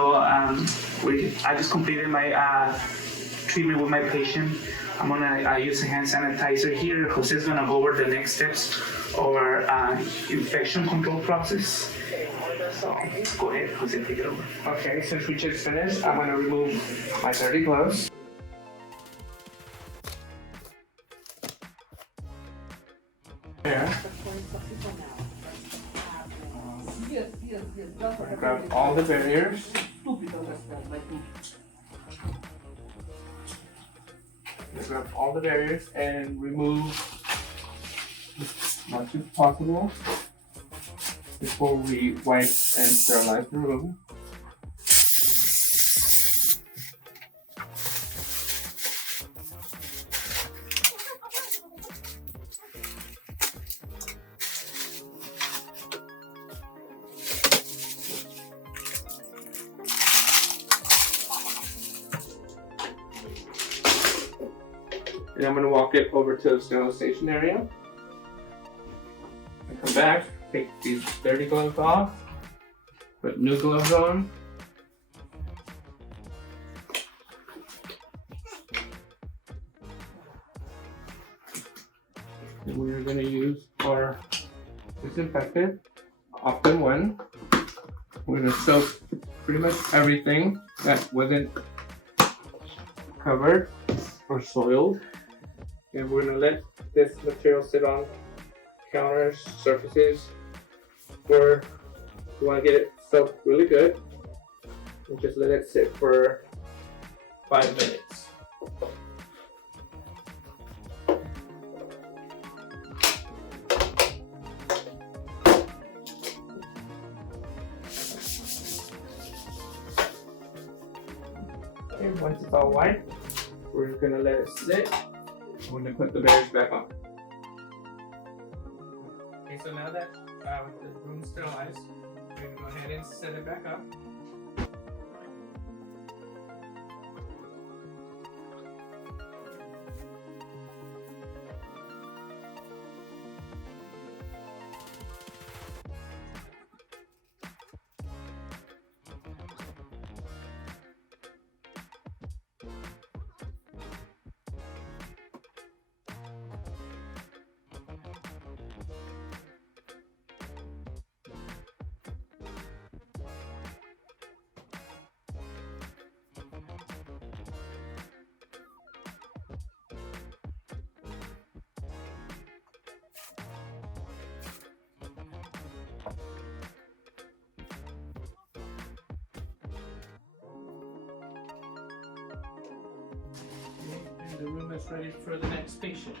So I just completed my treatment with my patient. I'm gonna use a hand sanitizer here. Jose's gonna go over the next steps of our infection control process. So go ahead, Jose, take it over. Okay, since we just finished, I'm gonna remove my dirty gloves. There. Grab all the barriers. Grab all the barriers and remove as much as possible before we wipe and sterilize the room. And I'm going to walk it over to the sterilization area. I come back, take these dirty gloves off, put new gloves on. And we're going to use our disinfectant, often one. We're going to soak pretty much everything that wasn't covered or soiled. And we're going to let this material sit on counters, surfaces, where you want to get it soaked really good. And just let it sit for 5 minutes. Okay, once it's all white, we're going to let it sit. We're going to put the barriers back on. Okay, so now that the room's sterilized, we're going to go ahead and set it back up. The room is ready for the next patient.